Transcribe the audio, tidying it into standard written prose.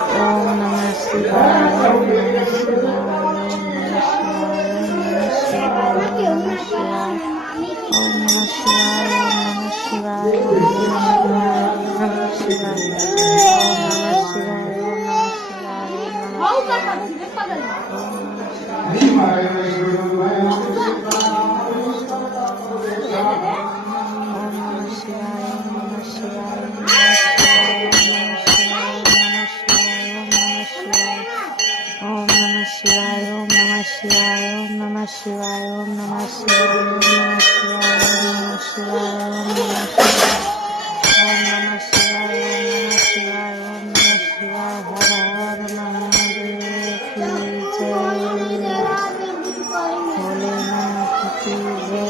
ओम नमः शिवाय ओम नमः शिवाय ओम नमः शिवाय ओम नमः शिवाय ओम नमः शिवाय ओम नमः शिवाय ओम नमः शिवाय ओम नमः शिवाय ओम नमः शिवाय ओम नमः शिवाय ओम नमः शिवाय ओम नमः शिवाय ओम नमः ओम नमः शिवाय ओम नमः शिवाय ओम नमः शिवाय ओम नमः शिवाय ओम नमः शिवाय ओम नमः शिवाय ओम नमः शिवाय ओम नमः शिवाय ओम नमः शिवाय हर हर महादेव की जय भोलेनाथ की जय।